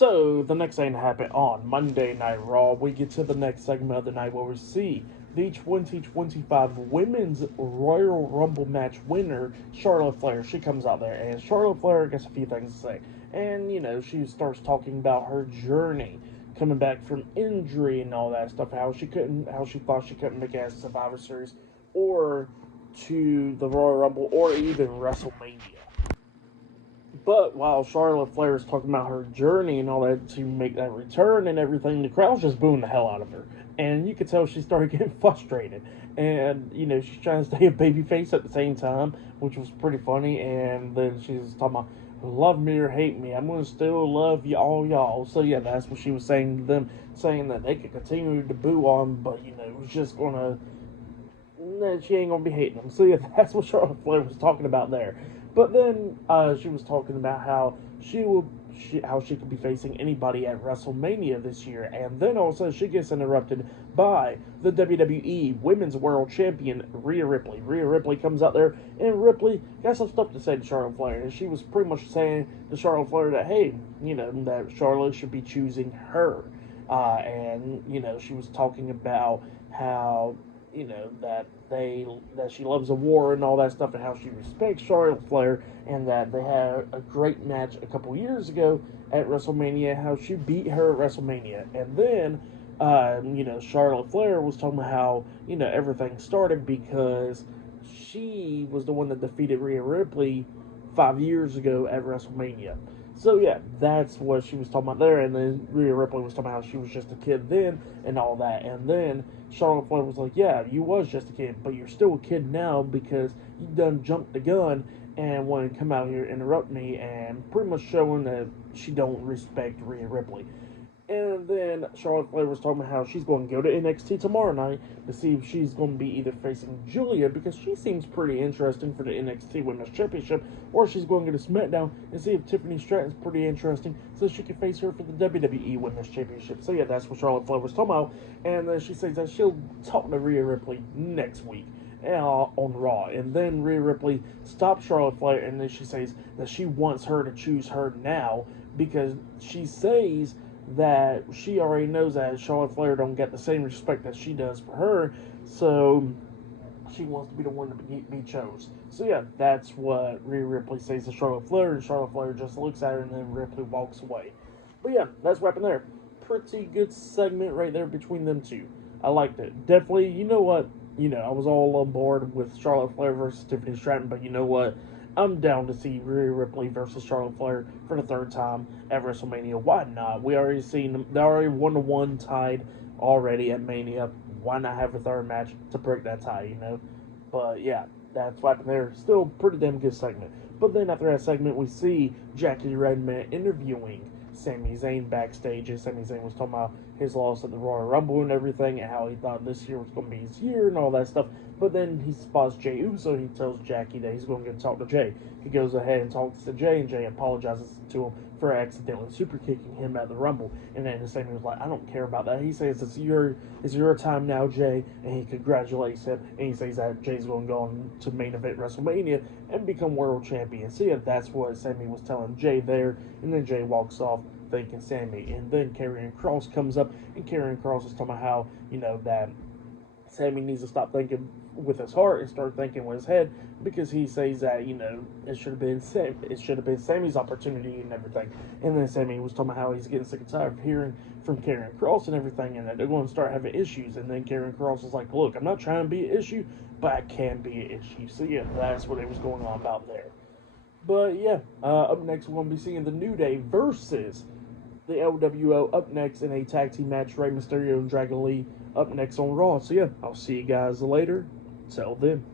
So, the next thing to happen on Monday Night Raw, we get to the next segment of the night where we see the 2025 Women's Royal Rumble match winner, Charlotte Flair. She comes out there, and Charlotte Flair gets a few things to say. And, she starts talking about her journey, coming back from injury and all that stuff, how she thought she couldn't make it as Survivor Series, or to the Royal Rumble, or even WrestleMania. But while Charlotte Flair is talking about her journey and all that to make that return and everything, the crowd's just booing the hell out of her. And you could tell she started getting frustrated. And, she's trying to stay a babyface at the same time, which was pretty funny. And then she's talking about, love me or hate me, I'm going to still love y'all. So, yeah, that's what she was saying to them, saying that they could continue to boo on, but, it was just going to, she ain't going to be hating them. So, yeah, that's what Charlotte Flair was talking about there. But then she was talking about how she could be facing anybody at WrestleMania this year, and then all of a sudden she gets interrupted by the WWE Women's World Champion Rhea Ripley. Rhea Ripley comes out there, and Ripley got some stuff to say to Charlotte Flair, and she was pretty much saying to Charlotte Flair that that Charlotte should be choosing her, and she was talking about how that she loves a war and all that stuff, and how she respects Charlotte Flair, and that they had a great match a couple years ago at WrestleMania, how she beat her at WrestleMania. And then Charlotte Flair was talking about how everything started because she was the one that defeated Rhea Ripley 5 years ago at WrestleMania. So yeah, that's what she was talking about there, and then Rhea Ripley was talking about how she was just a kid then and all that, and then Charlotte Flair was like, yeah, you was just a kid, but you're still a kid now because you done jumped the gun and want to come out here and interrupt me, and pretty much showing that she don't respect Rhea Ripley. And then Charlotte Flair was talking about how she's going to go to NXT tomorrow night to see if she's going to be either facing Julia, because she seems pretty interesting for the NXT Women's Championship, or she's going to go to SmackDown and see if Tiffany Stratton's pretty interesting so she can face her for the WWE Women's Championship. So yeah, that's what Charlotte Flair was talking about. And then she says that she'll talk to Rhea Ripley next week on Raw. And then Rhea Ripley stops Charlotte Flair, and then she says that she wants her to choose her now, because she says that she already knows that Charlotte Flair don't get the same respect that she does for her, so she wants to be the one to be chose. So yeah, that's what Rhea Ripley says to Charlotte Flair, and Charlotte Flair just looks at her, and then Ripley walks away. But yeah, that's what happened there. Pretty good segment right there between them two. I liked it. Definitely, you know what? I was all on board with Charlotte Flair versus Tiffany Stratton, but you know what? I'm down to see Rhea Ripley versus Charlotte Flair for the third time at WrestleMania. Why not? We already seen them. They're already 1-1 tied already at Mania. Why not have a third match to break that tie, But yeah, that's what happened there. Still pretty damn good segment. But then after that segment, we see Jackie Redman interviewing Sami Zayn backstage, and Sami Zayn was talking about his loss at the Royal Rumble and everything, and how he thought this year was going to be his year and all that stuff. But then he spots Jey Uso, and he tells Jackie that he's going to go talk to Jey. He goes ahead and talks to Jey, and Jey apologizes to him for accidentally super kicking him at the Rumble. And then Sami was like, I don't care about that. He says it's your time now, Jey, and he congratulates him, and he says that Jey's going to go on to main event WrestleMania and become world champion. So yeah, that's what Sami was telling Jey there, and then Jey walks off thanking Sami. And then Karrion Kross comes up, and Karrion Kross is talking about how, that Sami needs to stop thinking with his heart and start thinking with his head, because he says that it should have been Sami's opportunity and everything. And then Sami was talking about how he's getting sick and tired of hearing from Karrion Kross and everything, and that they're going to start having issues. And then Karrion Kross was like, look, I'm not trying to be an issue, but I can be an issue. So yeah, that's what it was going on about there. But yeah, up next we're going to be seeing the New Day versus the LWO up next in a tag team match. Rey Mysterio and Dragon Lee up next on Raw. So yeah, I'll see you guys later. Till then.